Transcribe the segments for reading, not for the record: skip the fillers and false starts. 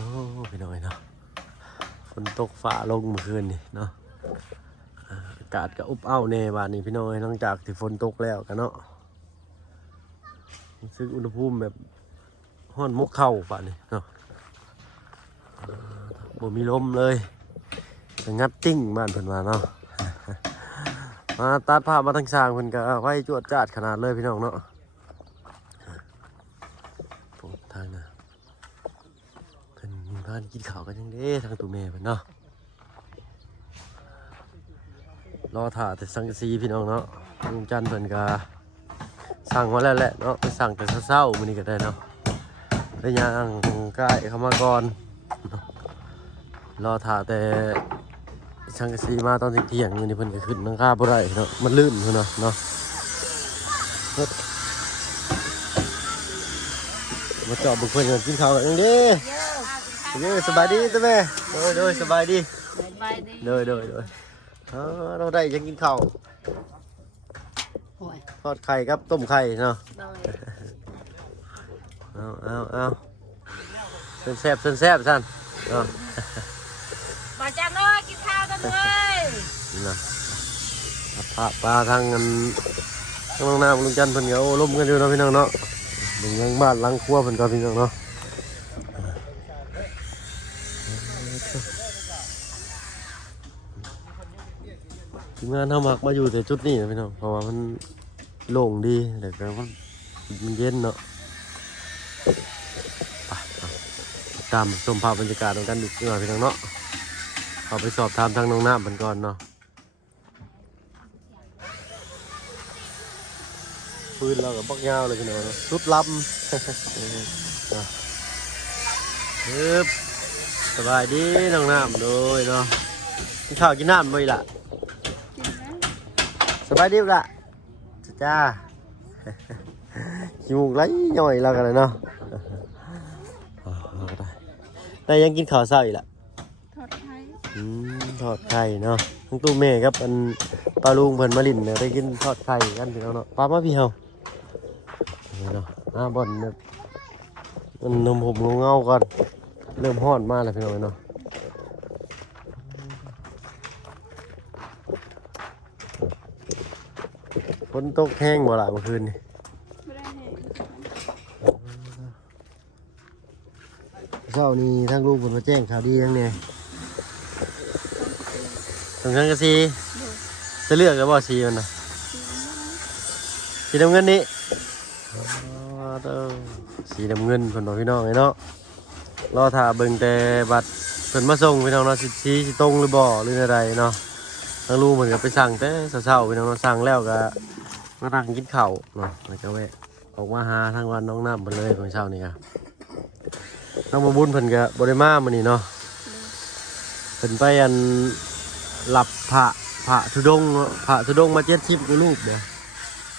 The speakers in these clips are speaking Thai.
อ้พี่น้อยเนาะฝนตกฟ้าลงเมื่อคืนนี่เนาะอากาศก็อบอ้าวแน่บ้านนี้พี่น้อยหลังจากที่ฝนตกแล้วกันเนาะซึ่งอุณหภูมิแบบห้อนมุกเข้าบ้านนี้เนาะบ่มีลมเลยงัดติ้งบ้านเพิ่นมาเนาะมาตัดภาพมาทั้งสร้างเพิ่นก็ไว้จวดจ้าดขนาดเลยพี่น้องเนาะทางน่ะเพิ่นพากินข้าวกันยังเด้ทางตัวแม่เพิ่นเนาะรอถ่าแต่สังกะสีพี่น้องเนาะลุงจันเพิ่นก็สั่งมาแล้วแหละเนาะไปสั่งแต่เช้าๆมื้อนี้ก็ได้เนาะได้ย่างใกล้เข้ามาก่อนรอถ่าแต่สังกะสีมาตอนเที่ยงมื้อนี้เพิ่นก็ขึ้นหลังคาบ่ได้เนาะมันลื่นพุ่นเนาะมาเจาะบุกเพิ่นกินข้าวกันเด้สบายดีตัวแม่โดยสบายดีโดยเราได้ยังกินข้าวทอดไข่ครับต้มไข่เนาะเอาเส้นแซ่บสั่นเนาะมาจ้าเนาะกินข้าวกันเลยนะปลาทางเงินน้องน้ำลุงจันเพิ่นก็โอ้ล้มกันอยู่เนาะพี่น้องเนาะลุงยังบ้านหลังครัวเพิ่นก็พี่น้องเนาะทีมงานทำหมักมาอยู่แต่จุดนี้นะพี่น้องเพราะว่ามันโล่งดีแต่ก็มันเย็นเนาะตามชมภาพบรรยากาศของกันอีกหน่อยพี่น้องเนาะเอาไปสอบถามทางน้องน้ำมันก่อนเนาะปืนเรากับบักยาวเลยพี่น้องสุดลำสบายดีน้องน้ำโดยเนาะกินข้าวกินน้ำไม่ละสบายดีละจ้าขี้มูกไหลย่อยแล้วกันเลยเนาะได้ยังกินข้าวเช้าอีกละทอดไข่เนาะทั้งตู้เมย์ครับอันปลาลุงเพิ่นมาลิ่นเนี่ยได้กินทอดไข่กันพี่น้องเนาะปลามาพี่เฮาเนาะบอลเนี่ยมันนมผมเงาก่อนเริ่มฮ้อนมากเลยพี่น้องเนาะฝนตกแห้งบ่ล่ะเมื่อคืนนี่เช้านี้ทางลูกเพิ่นมาแจ้งข่าวดียังเนี่ยสำคัญก็สีจะเลือกแล้วบ่สีมันนะสีน้ำเงินนี่สีน้ำเงินเพิ่นบอกพี่น้องไงเนาะรอถ่าเบิ่งแต่บัตรเพิ่นมาส่งพี่น้องเนาะสีตรงหรือบ่หรืออะไรเนาะทางลูกเพิ่นก็ไปสั่งแต่เช้าๆพี่น้องเนาะสั่งแล้วก็มานั่งกินข้าวเนาะแล้วก็แวะออกมาหาทางวันน้องน้ำเพิ่นเลยของเช้านี่ครับน้องมาบุญเพิ่นก็บ่ได้มามื้อนี้เนาะเพิ่นไปอันหลับพระธุดงค์มา70กว่ารูปเด้อ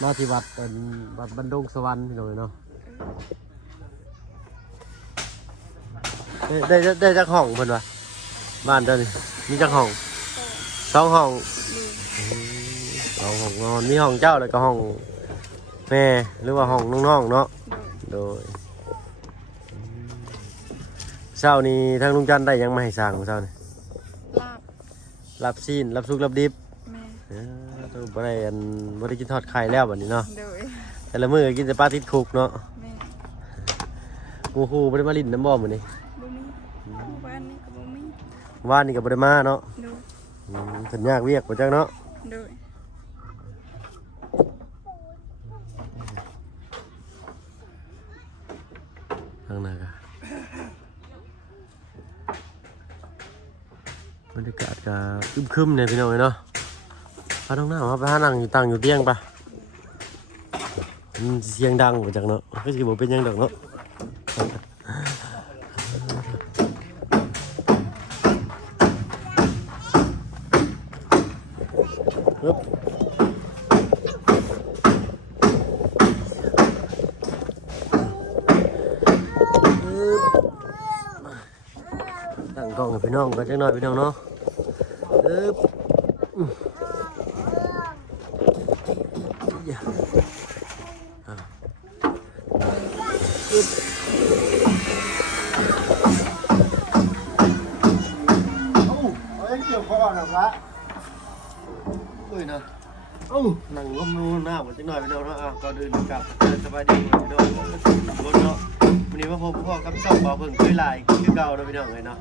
มาที่วัดเป็นวัดบันดงสวรรค์พี่น้องเนาะได้จักห้องเพิ่นว่าบ้านเจ้านี่มีจักห้อง2ห้อง2ห้องนอนมีห้องเจ้าแล้วก็ห้องแม่หรือว่าห้องน้องๆเนาะโดยเช้านี้ทางลุงจันได้ยังมาให้สร้างเช้านี่รับซีนรับสุกรับดิบตัวบ่ได้กินทอดไข่แล้วแบบนี้เนาะแต่ละมื้อกินแต่ปลาติดคุกเนาะงูบ่ได้มาลิ้นน้ำบ่มื้อนี้ว่านนี่ก็บ่ได้มาเนาะเพิ่นยากเวียกบ่จักเนาะทางนั้นก็บรรยากาศก็ครึ้มๆเนี่ยพี่น้องเนาะพาน้องหน้ามาไปหานั่งอยู่ตั้งอยู่เตียงปะเสียงดังไปจากเนาะก็สิบอกเป็นยังดอกเนาะตั้งกล้องกับพี่น้องก็จังหน่อยพี่น้องเนาะ แบบละอุ้ยนะเอ้านั่งล้มนู่นหน้าผมจังหน่อยไปเนาะก็เดินกลับสบายดีไปเนาะรถเนาะวันนี้มาพบพ่อกับช่องบ่าวเพิ่งเคยลายคือเก่าเนาะพี่น้องเลยเนาะ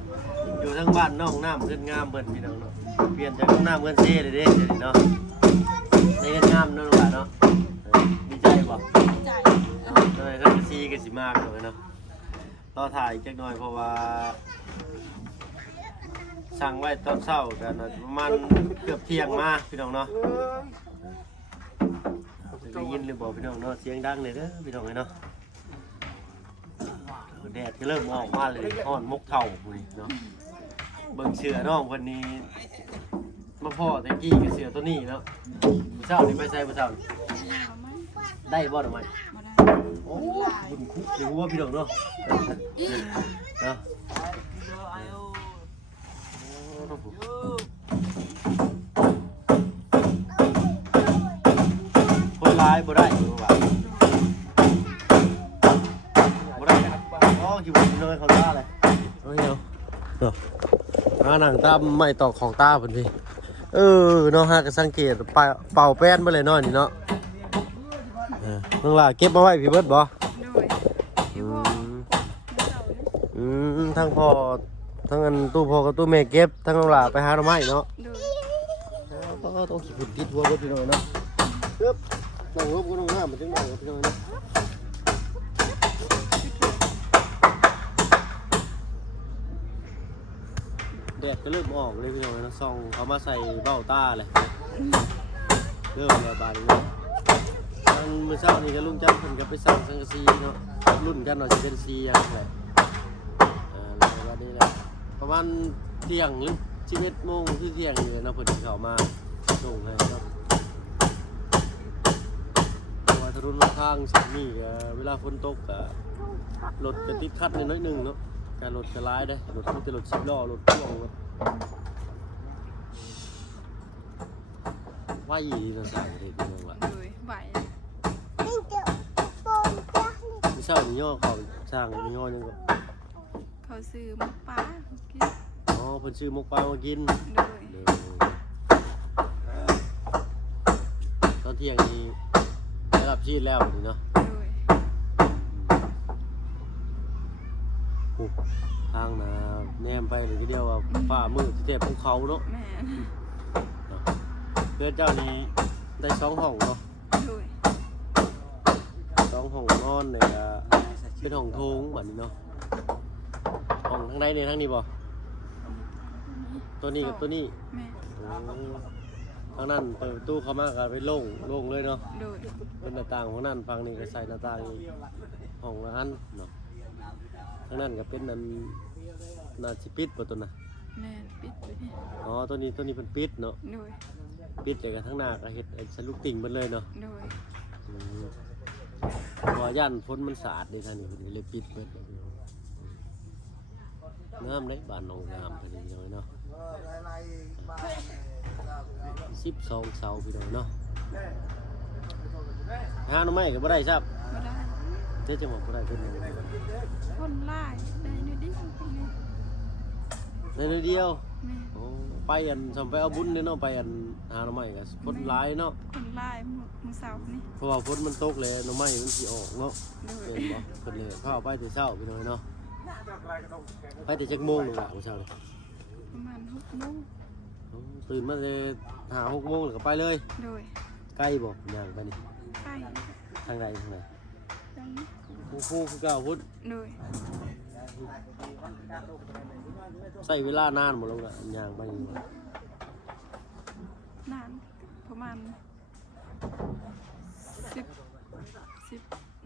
อยู่ทั้งบ้านน้องน้ำเพื่อนงามเพิ่นพี่น้องเนาะเปลี่ยนจากน้องน้ำเพื่อนเซ่เลยเด้เดี๋ยวนี้เนาะในเพื่อนงามเนาะลูกหลานเนาะดีใจบ่ใจเลยก็ซีกันสิมากเลยเนาะต่อถ่ายจักหน่อยเพราะว่าสั่งไว้ตอนเช้ากันประมาณเกือบเที่ยงมาพี่น้องเนาะได้ยินหรือบอกพี่น้องเนาะเสียงดังเลยเด้อพี่น้องเนาะแดดก็เริ่มออกมาเลยอ่อนมกเข่าบุยเนาะเบิ่งเสือน้องวันนี้มาพ่อแต่กี้กับเสือตัวนี้เนาะผู้เช้านี่ไปใส่ผู้เช้าได้บ่หรือไม่โอ้บุญคุกเดี๋ยวว่าพี่น้องเนาะเนาะคนร้ายบ่ได้บ่ว่าบ่ได้อ๋ออยู่บนเนินเขาตาเลยเฮ้ยเนาะหนังตาไม่ตอกของตาเพิ่นพี่เนาะฮะก็สังเกตเป่าแป้นไปเลยเนาะนี่เนาะน้องล่ะเก็บมาไว้พี่เบิดบ่ทั้งพ่อทั้งอันตู้พ่อกับตู้แม่เก็บทั้งน้องล่ะไปหาหน่อไม้เนาะก็ต้องขี้ฝุ่นติดหัวเบิดพี่น้อยเนาะปึ๊บน้องลบก็น้องห้ามมันจังได๋พี่น้อยเนาะแดดก็เริ่มออกเลยพี่น้อยเนาะส่องเขามาใส่เบ้าตาเลยเริ่มแล้วบาดนี้ทางมื้อเช้านี่ก็ลุงจันเพิ่นก็ไปสั่งสังกะสีเนาะรุ่นกันเนาะสิเป็นสีหยังแหละแล้ววันนี้แหละประมาณเที่ยงหรือ11 โมงคือเที่ยงนี่เนาะเพิ่นเข้ามาส่งให้เนาะเพราะว่าถนนทางเส้นนี้ก็เวลาฝนตกก็รถก็ติดขัดน้อยนึงเนาะการรถก็หลายเด้รถมีแต่รถ10 ล้อรถพ่วงเนาะว่าอีนี่น่ะสายเด้พี่น้องล่ะไหวมื้อเช้านี่ย่อเขาสร้างนี่ย่อยังก็เขาซื้อมกปลากินอ๋อเพิ่นซื้อมกปลามากินตอนเที่ยงนี้ได้รับชีดแล้วนี่เนาะทางน่ะแนมไปเลยทีเดียวว่าฟ้ามืดที่แท้ภูเขาเนาะเพื่อนเจ้านี้ได้2 ห้องเนาะ2 ห้องนอนเนี่ยเป็นห้องโถงแบบนี้เนาะห้องทางใดเนี่ยทางนี้บ่ตัวนี้กับตัวนี้ทางนั้นเปิดประตูเข้ามาก็ไปโล่งเลยเนาะเป็นหน้าต่างของนั้นฝั่งนี้ก็ใส่หน้าต่างห้องละอันเนาะทางนั้นก็เป็นนั้นน่าสิปิดบ่ตัวน่ะแม่ปิดตัวนี้อ๋อตัวนี้เป็นปิดเนาะปิดแต่ก็ทั้งหน้าก็เฮ็ดสลุกติ่งเบิดเลยเนาะบ่ย่านฝนมันสาดนี่ท่านนี่เพิ่นเลยปิดเบิดงามเด้บ้านหนองงามเพิ่นนี่เนาะ12 เสาพี่น้องเนาะหาหน่อไม้ก็บ่ได้ครับบ่ได้เจ๊จังหวัดบ่ได้เพิ่นคนหลายได้นิดเดียวได้นิดเดียวโอ้ไปอันสำไปเอาบุญเนาะไปอันหาหน่อไม้ก็คนหลายเนาะคนหลายมื้อเช้านี่เพราะว่าฝนมันตกเลยหน่อไม้มันสิออกเนาะเป็นบ่เพิ่นเลยพาไปแต่เช้าพี่น้องเนาะไปแต่จักโมงนึงล่ะมื้อเช้านี่ประมาณ6 โมงตื่นมาเลย5-6 โมงแล้วก็ไปเลยใกล้บ่ย่างไปนี่ใกล้ทางใดทางไหนโอ้โหคือเก่าพุ่นใช้เวลานานหมดแล้วล่ะย่างไปนี่นานประมาณ10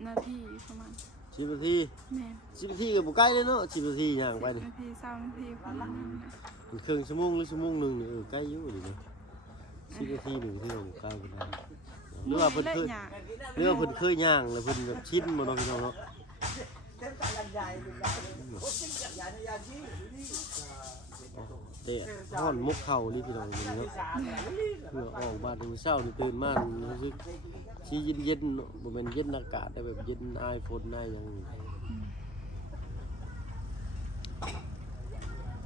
นาทีประมาณ10 นาทีแม่10 นาทีก็บ่ใกล้เลยเนาะ10 นาทีย่างไปนี่10 นาที20 นาทีประมาณนั้นมันครึ่งชั่วโมงหรือชั่วโมงนึงนี่ใกล้อยู่ดิเนาะ10 นาที1 ที่ใกล้บ่ได้หรือว่าเพิ่นเคยย่างแล้วเพิ่นแบบชินบ่เนาะพี่น้องเนาะเด็กฮ้อนมุกเข่านี่พี่น้องเนาะเพื่อออกบ้านมื้อเช้านี่ตื่นมารู้สึกสิเย็นๆเนาะบ่แม่นเย็นอากาศได้แบบเย็นอายฝนอายหยัง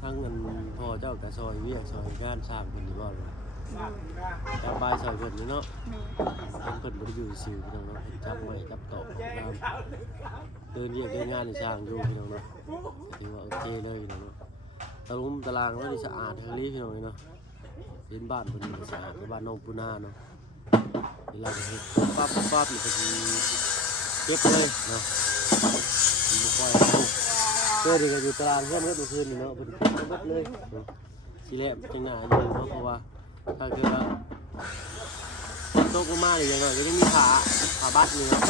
ท ทั้งเงินพ่อเจ้ากับซอยเวียกซอยงานสร้างเพิ่นนี่บ่เลยจับบายซอยเพิ่นนี่เนาะเพิ่นบ่ได้อยู่ซื่อพี่น้องเนาะเพิ่นจับไว้จับต่อเดินเวียกเดินงานนี่สร้างอยู่พี่น้องเนาะถือว่าโอเคเลยพี่น้องเนาะตะลุมตารางแล้วนี่สะอาดเฮาลีพี่น้องเนาะเห็นบ้านเพิ่นสะอาดกว่าบ้านน้องปูนาเนาะเวลาเฮ็ดปั๊บนี่ก็สิเก็บเลยเนาะบ่ปล่อยเพื่อที่จะอยู่ตารางเพื่อนเมื่อคืนนี่เนาะเป็นคนเบิดเลยทีแรกจังหน้าอยู่เนาะเพราะว่าถ้าเกิดว่าตกลงมาอย่างเงี้ยก็ยังมีขาบัดนี่เนาะ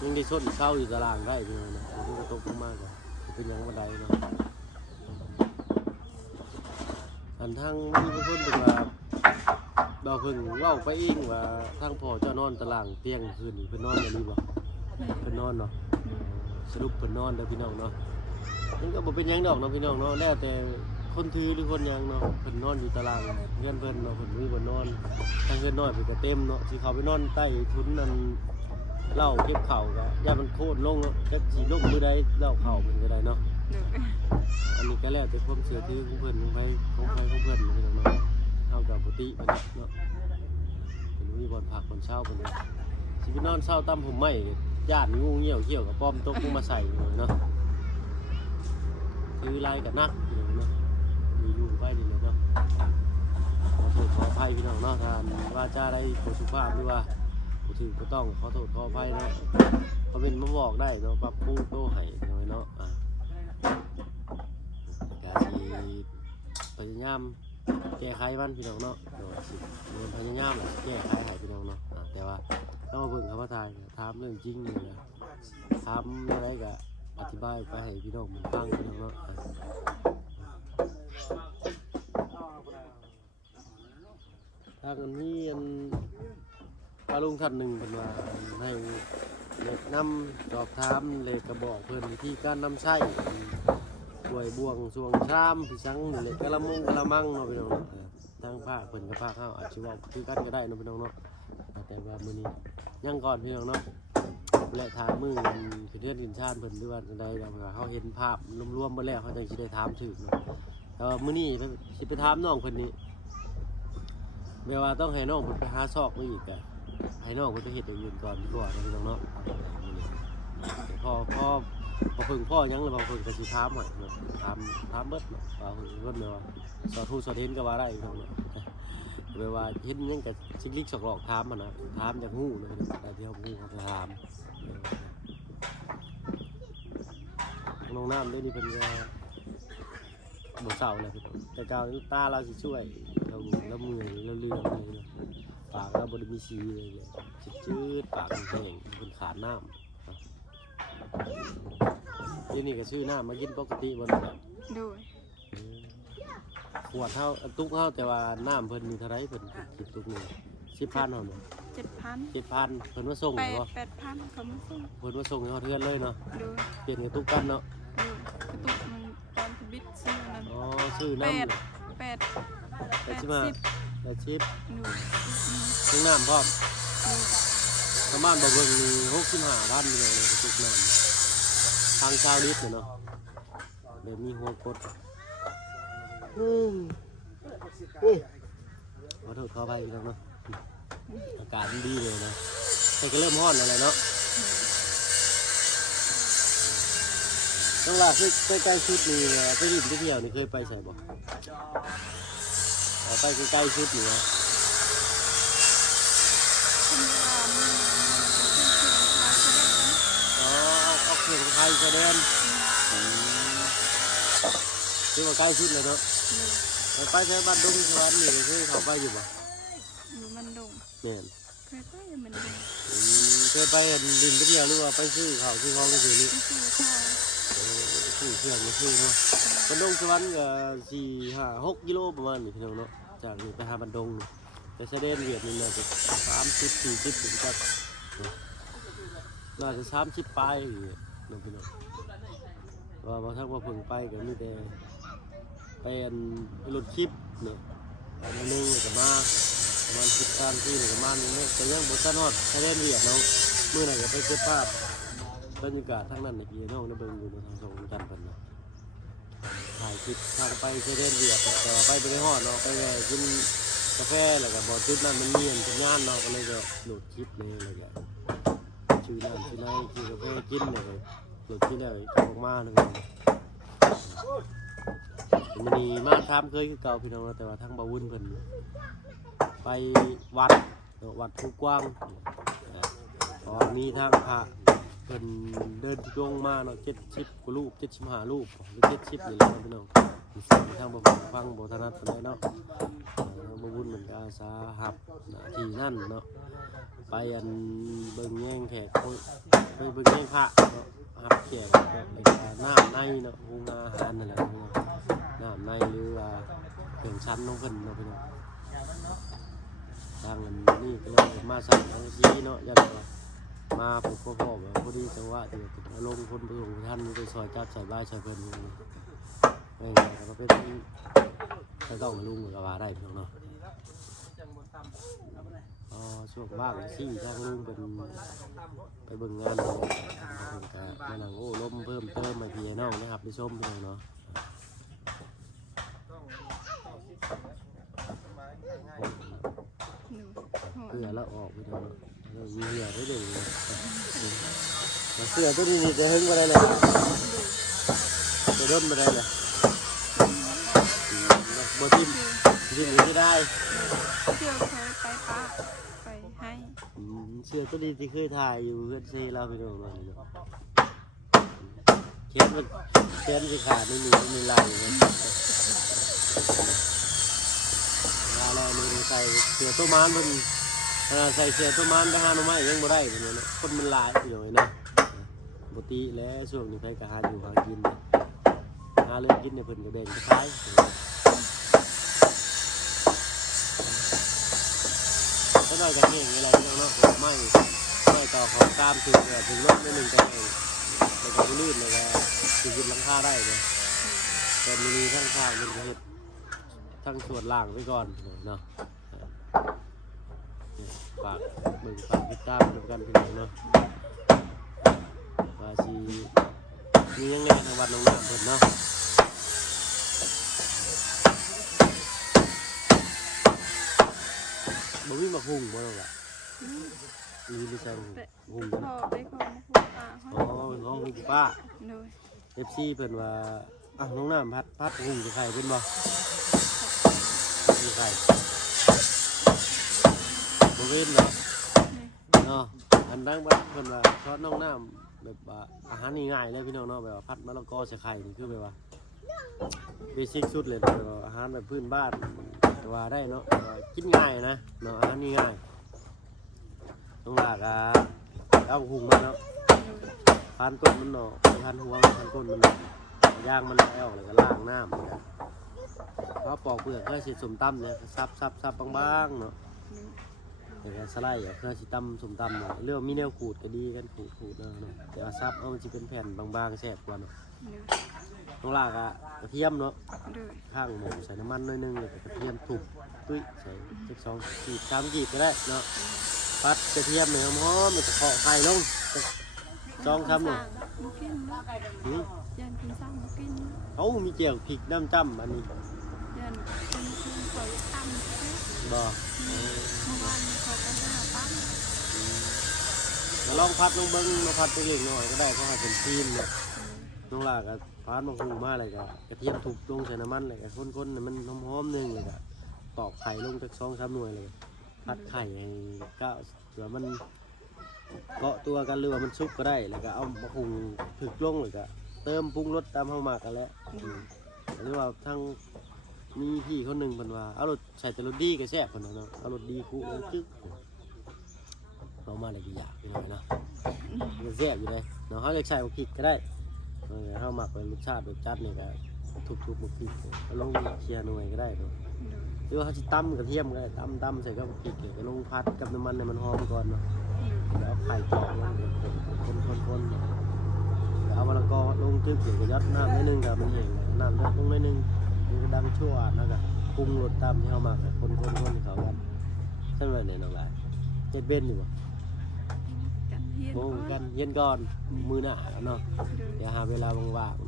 ยังได้ส้นเข้าอยู่ตารางได้พี่น้องนะที่ก็ตกลงมาก็เป็นอย่างบันไดเนาะอันทั้งมีบางคนเป็นว่าเราเพิ่งเล่าไปเองว่าทั้งพ่อเจ้านอนตารางเตียงคืนนี้เพิ่นนอนอย่างนี้บ่เพิ่นนอนเนาะสรุปเพิ่นนอนเด้อพี่น้องเนาะมันก็บ่เป็นหยังดอกเนาะพี่น้องเนาะแล้วแต่คนถือหรือคนหยังเนาะเพิ่นนอนอยู่ตารางเงินเพิ่นเนาะเพิ่นมีบ่นอนทางเงินน้อยเพิ่นก็เต็มเนาะสิเข้าไปนอนใต้ทุนนั่นเหล้าเก็บข้าวก็ย่ามันโคตรลงเนาะจักสิลงมื้อใดเหล้าข้าวเพิ่นก็ได้เนาะอันนี้ก็แล้วแต่ความเชื่อถือของเพิ่นของใครของเพิ่นพี่น้องเนาะเฮาก็ปกติเพิ่นเนาะเพิ่นมีบ่อนพักบ่อนเช้าเพิ่นสิไปนอนเช้าตามผมไม้ญาติงูเหี่ยวเขี้ยวกับป้อมตกลงมาใส่เลยเนาะคือลายกับนักอยู่เนาะอยู่ไปดีเลยเนาะขอโทษขออภัยพี่น้องเนาะท่านว่าจ้าได้ขอสุภาพหรือว่าผู้ถือก็ต้องขอโทษขออภัยเนาะเขาเป็นมาบอกได้เนาะปรับปรุงโต้ให้เนาะกาสีพยายามแก้ไขมันพี่น้องเนาะเดี๋ยวสิพยายามแก้ไขให้พี่น้องเนาะแต่ว่าต้องมาเบิ่งคำว่าทายถามเรื่องจริงนี่นะถามอะไรก็อธิบายไปให้พี่น้องมันฟังพี่น้องเนาะทางอันนี้อันป้าลุงท่านหนึ่งเป็นว่าให้เด็กนำสอบถามเลขกระบอกเพิ่นวิธีการนำใช้ถ้วยบ่วงสวงชามพี่สังเหล็กกระมังเนาะพี่น้องเนาะทางภาคเพิ่นกับภาคเฮาอาจจะว่าคือกันก็ได้เนาะพี่น้องเนาะแต่ว่ามื้อนี้ยังก่อนพี่น้องเนาะและถามมือคือเดือนกินชาติเพิ่นหรือว่าจังได๋เฮาเห็นภาพรวมๆมาแล้วเขาจังสิได้ถามถูกเนาะแต่ว่ามื้อนี้สิไปถามน้องเพิ่นนี่แม้ว่าต้องให้น้องเพิ่นไปหาซอกมาอีกแต่ให้น้องเพิ่นไปเฮ็ดอย่างอื่นก่อนดีกว่าพี่น้องเนาะพอเพิ่งพ่อยังแล้วเพิ่งก็สิถามให้เนาะถามเบิดเนาะว่าเพิ่นเนาะสอดทูสอดเห็นก็ว่าได้พี่น้องเนาะแปลว่าเห็นยังกับซิกลิกสอกหลอกถามมันนะถามจากหูนะแต่ที่เขาหูเขาถามน้องน้ำด้วยนี่เป็นบ่เศร้าเลยพี่น้องแต่กาวนี่ตาเราสิช่วยเราแล้วมือเราเลื่อนเลยปากเราบริมีสีเลยจืดปากแห้งเป็นขาดน้ำที่นี่ก็ชื่อน้ำมากินปกติบนนั้นดูขวดเท่าตุ๊กเท่าแต่ว่าน้ำเพิ่นมีเท่าไรเพิ่นกินตุ๊กนี่10,000เท่านั้น7,000เพิ่นมาส่งเหรอ8,000เขามาส่งเพิ่นมาส่งให้เขาเทือนเลยเนาะเปลี่ยนกับตุ๊กกันเนาะตุ๊กมันตอนบิดซื้อนั่นอ๋อซื้อน้ำ80ทั้งน้ำพร้อมชาวบ้านบอกว่ามี65,000เลยตุ๊กน้ำทางชาวลิตรเนาะเดี๋ยวมีหัวกดขอโทษขออภัยพี่น้องเนาะอากาศดีเลยนะแต่ก็เริ่มร้อนแล้วเนาะต้องลาไปใกล้ชุดนี่ไปริมไปเที่ยวนี่เคยไปใส่บ่ไปใกล้ชุดนี่นะอ๋อออกเสียงไทยแสดงที่ว่าใกล้ชุดเลยเนาะไปใช้บ้านดงสวรรค์นี่เคยเขาไปอยู่บ่อยู่บ้านดงเนี่ยเคยไปมันดงเคยไปดินไปเที่ยวหรือว่าไปซื้อข้าวซื้อของก็คือนี่ซื้อเครื่องมาซื้อเนาะบ้านดงสวรรค์ก็4-5-6 กิโลประมาณนี้พี่น้องเนาะจากนี้ไปหาบ้านดงแต่แสดงเวียดนี่น่าจะ30-40ถึงจะน่าจะ30ปลายอยู่น้องพี่น้องว่าบางครั้งว่าเพิ่งไปก็มีแต่เป็นรถคลิปเนี่ยนึงกับมาประมาณ10 ที่กับมาเนี่ยแต่ยังบนต้นฮอดแสดงเวียดเนาะเมื่อไหร่จะไปเก็บภาพบรรยากาศทั้งนั้นในพี่น้องในเบิ่งอยู่ในทางส่งกันเพิ่นเนาะ ถ่ายคลิปทางไปเซเดนเวียดแต่ว่าไปไม่ได้ฮอดเนาะไปกินกาแฟแล้วก็บ่จุดนั้นมันมีเป็นงานเนาะก็เลยจะโหลดคลิปเลยอะไรอย่างชื่อนั่นชื่อไหนคือกาแฟกินเลยโหลดคลิปแล้วออกมาเลยมันมีมาทำเคยคือเก่าพี่น้องแต่ว่าทางบ่วุ่นเพิ่นไปวัดภูกว้างตอนนี้ทางพระเป็นเดินทุดงมาเนาะ70กว่ารูป75รูปหรือ70นี่แหละพี่น้องทางบ่ฟังบ่ถนัดปานใดเนาะบ่วุ่นเหมือนกับอาสาหับที่นั่นเนาะไปอันเบิ่งแย่งแขกไปเบิ่งแย่งพระเนาะหับแขกน้ำในเนาะหุงอาหารนั่นแหละน้ำในหรือว่าเพิ่นชั้นของเพิ่นเนาะพี่น้องทางอันนี้ก็เลยมาสั่งทางซีเนาะยันมาพบพ่อแบบพอดีจังหวะที่ลงคนประสงค์ท่านไปซอยจับใส่บ้านใส่เพิ่นไม่ไงก็เป็นก็ต้องลุงกับว่าได้เพียงเนาะช่วงว่างที่ทางลุงเป็นไปเบิ่งงานเราก็มานั่งโอ้ล้มเพิ่มเติมมาพี่น้องนะครับไปชมเพียงเนาะเพื่อแล้วออกไปเนาะมีเหยื่อได้เด่นเลยเสื้อตัวนี้จะหึงมาได้เลยจะร่นมาได้เลยบทิมไม่ได้เชื่อเคยไปปะไปให้เสื้อตัวนี้ที่เคยถ่ายอยู่เพื่อนซีเราไปดูมาเลยเขียนที่ขาดไม่มีลายเลยแล้วนี่ใส่เสื้อตัวมันมันใส่เสื้อตัวมันไปหาหน่อไม้ยังบ่ได้เป็นไงนะคนมันลายอยู่เลยนะปกติแล้วช่วงนี้ใครก็หาอยู่หากินหาเรื่องกินเนี่ยเพิ่นก็แบ่งคล้ายก็ได้กันเองอะไรพี่น้องเนาะไม่ต่อของตามถึงรถไม่หนึ่งแต่เองแล้วก็ลื่นแล้วก็ถึงหลังคาได้เลยแต่มีทั้งข้างเป็นเห็ดทั้งส่วนล่างไว้ก่อนเนาะฝากเบิ่งฝากติดตามกันพี่น้องเนาะว่าสิมียังไงทางวัดน้องน้ำเพิ่นเนาะบ่มีมาหุงบ่หรอกล่ะมีไม่ใช่หุงพอไปขอมาหุงป้าเป็นของหุงป้าFC เพิ่นว่าน้องน้ำพัดหุงจะไข่เป็นบ่มีไข่บ่เว้นเนาะอันดังบ้านเพิ่นว่าทอดน้องน้ำแบบว่าอาหารง่ายๆเลยพี่น้องเนาะแบบว่าพัดมะละกอใส่ไข่นี่คือแบบว่าเบสิกสุดเลยแบบว่าอาหารแบบพื้นบ้านแต่ว่าได้เนาะกินง่ายนะเนาะอาหารง่ายต้องหลากเอาหุงมาเนาะพันต้นมันเนาะพันหัวพันต้นมันย่างมันออกเลยก็ล้างน้ำเพราะปอกเปลือกเพื่อสิสมตั้มเนี่ยซับบางๆเนาะเดี๋ยวสไลด์เพื่อสิตั้มสมตั้มเนาะเรื่องมีแนวขูดก็ดีกันขูดเนาะเดี๋ยวซับเอามันจะเป็นแผ่นบางๆแสบกว่าเนาะต้องลากกระเทียมเนาะข้างหมูใส่น้ำมันน้อยนึงเลยกระเทียมถูกตุ้ยใส่2 ขีด3 ขีดก็ได้เนาะพัดกระเทียมเนี่ยหอมมันจะเคาะไข่ลง2-3หน่อยยันกินซ้ำกินเขามีเจียวพริกน้ำจ้ำอันนี้ยันกินใส่ตั้มบ่เมื่อวานเขาไปหาตั้มมาลองพัดลงเบิ้งมาพัดไปเองหน่อยก็ได้เพราะว่าเป็นทีมเนี่ยน้องลากพัดมาหุงมาอะไรกันกระเทียมถูกลงใส่น้ำมันอะไรกันข้นๆมันหอมๆนึงเลยกันตอกไข่ลงจาก2-3 หน่วยเลยพัดไข่ให้ก้าวเดี๋ยวมันเกาะตัวกันหรือว่ามันซุกก็ได้แล้วก็เอามาหุงถึกลงเลยก็เติมปรุงรสตามเข้ามากันแล้วหรือว่าทั้งมีพี่คนหนึ่งเป็นว่าเอารถใส่แต่รถดีก็แซ่บคนนั้นเนาะเอารถดีคู่แล้วจึ๊กเอามาอะไรกี่อย่างไปหน่อยนะมันแซ่บอยู่เลยเนาะเขาจะใส่บุกผิดก็ได้เขาหมักเป็นรสชาติแบบจัดเนี่ยก็ทุบบุกผิดเอาลงเชียร์หน่วยก็ได้เนาะหรือว่าเขาจะตั้มกระเทียมก็ได้ตั้มใส่กับบุกผิดเลยก็ลงพัดกับน้ำมันเนี่ยมันหอมก่อนเนาะแล้วไข่จอกคนเอามะละกอลงจึ๊กเดี๋ยวก็ยัดน้ำนิดนึงกับมันเองน้ำยัดลงนิดนึงมันก็ดังชั่วนะกับปรุงรสตามที่เขาหมักคนเขากันใช่ไหมเนี่ยน้องหลายเจ็ดเบนอยู่ป่ะโมกันเย็นก่อนมือหนาเนาะอย่าหาเวลาว่างๆ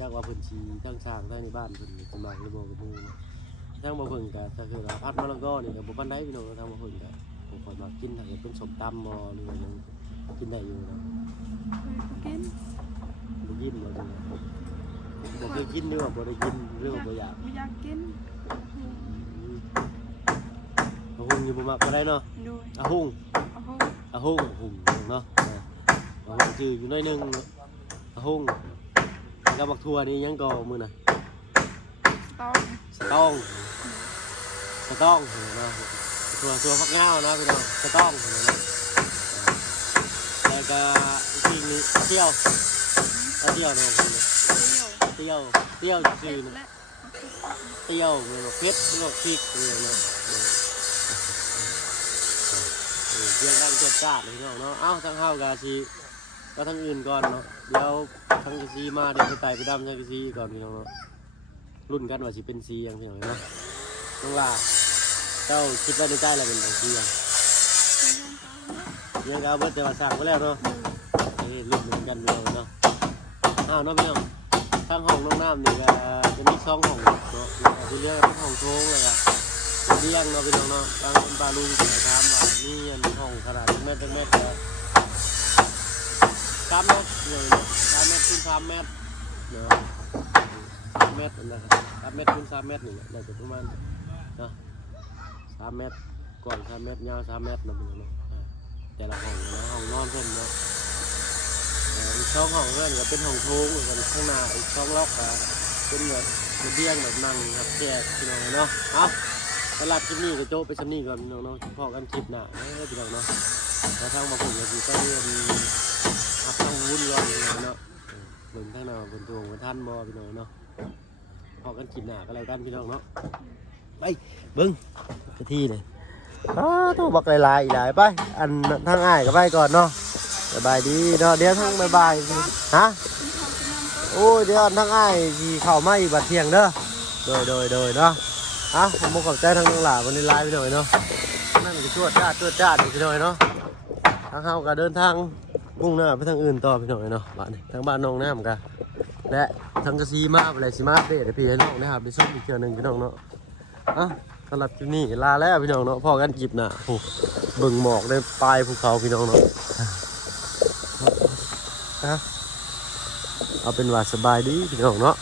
จักว่าเพิ่นสิทั้งสร้างทั้งในบ้านเพิ่นสิมักหรือบ่ก็บ่รู้เนาะทางบ่เพิ่นก็ถ้าคือว่าพัดมะละกอนี่ก็บ่ปานใดพี่น้องทางบ่เพิ่นก็บ่ค่อยมักกินถ้าเกิดเป็นส้มตำบ่หรือว่าหยังกินได้อยู่เนาะ กิน บ่กินบ่จังบ่เคยกินหรือว่าบ่ได้กินหรือว่าบ่อยาก ไม่อยากกิน อาหุ่งอยู่บ่มักบ่ได้เนาะ ดู อาหุ่ง โอ้โห อาหุ่งเนาะอาหุ่งชื่ออยู่หน่อยนึงเนาะอาหุ่งกับบักทั่วนี่ยังก็มื้อน่ะ ต้อง สตองเนาะตัวฟักเงาเนาะพี่น้องสตองเนาะแล้วก็อีกนี่เที่ยวเที่ยวเนาะเที่ยวชื่อเนาะเที่ยวเนาะเพชรเนาะพริกเนาะเที่ยงดังเจ็ดจ้าเลยพี่น้องเนาะเอ้าทางเฮากะสิก็ทางอื่นก่อนเนาะเดี๋ยวทางกะซีมาเดี๋ยวไปไต่ไปดำทางกะซีก่อนพี่น้องเนาะรุ่นกันว่าสิเป็นสีอย่างพี่น้องเนาะน้องว่าเจ้าคิดว่าในใจอะไรเป็นของสีอย่างยังเอาเบิดแต่ว่าสั่งไปแล้วเนาะรุ่นเหมือนกันพี่น้องเนาะอ้าวน้องพี่น้องทางห้องน้องน้ำนี่ก็จะมี2ห้องเนาะที่เรียกว่าห้องโถงเลยอะเลี้ยงเนาะพี่น้องเนาะบางคนปลาลุงจะถามว่านี่ห้องขนาด1 เมตร1 เมตรก็3 เมตรเลย3 เมตรคูณ3 เมตรเนาะ3 เมตรนะครับ3 เมตรคูณ3 เมตรนี่น่าจะประมาณเนาะ3 เมตรกว้าง3 เมตรยาว3 เมตรนะพี่น้องเนาะแต่ละห้องนะห้องนอนเพิ่นเนาะอีก2ห้องเพิ่นก็เป็นห้องโถงกันข้างหน้าอีก2ล็อกก็เป็นแบบระเบียงแบบนั่งครับแขกพี่น้องเนาะเอาสำหรับคลิปนี้ก็โจ๊ะไปชั้นนี้ก่อนพี่น้องเนาะพอกันคลิปหน้าพี่น้องเนาะแล้วทางมาผมก็คือก็เรียนหับทางวุ่นก่อนพี่น้องเนาะเบิ่งทางหน้าบนตัวของท่านบ่พี่น้องเนาะพอกันคลิปหน้าก็แล้วกันพี่น้องเนาะไปเบิ่งไปที่เลยต้องบักหลายๆหลายไปอันทางอ้ายก็ไปก่อนเนาะสบายดีเนาะเดี๋ยวทางบายฮะโอ้ยเดี๋ยวทางอ้ายที่เข้ามาอีกบัดเที่ยงเด้อโดยเนาะผมบอกขอบใจทางน้องหลาวันนี้ไลน์ไปหน่อยเนาะนั่นก็ชวดจ้าพี่หน่อยเนาะทางเฮาก็เดินทางมุ่งหน้าไปทางอื่นต่อพี่หน่อยเนาะบ้านนี้ทางบ้านน้องน้ำกันและทางกระซีมาอะไรซีมาเดี๋ยวพี่ให้น้องนะครับไปส่งอีกเทื่อนึงพี่น้องเนาะสำหรับคลิปนี้ลาแล้วพี่น้องเนาะพอกันจิบหน้าเบิ่งหมอกในปลายภูเขาพี่น้องเนาะเอาเป็นว่าสบายดีพี่น้องเนาะ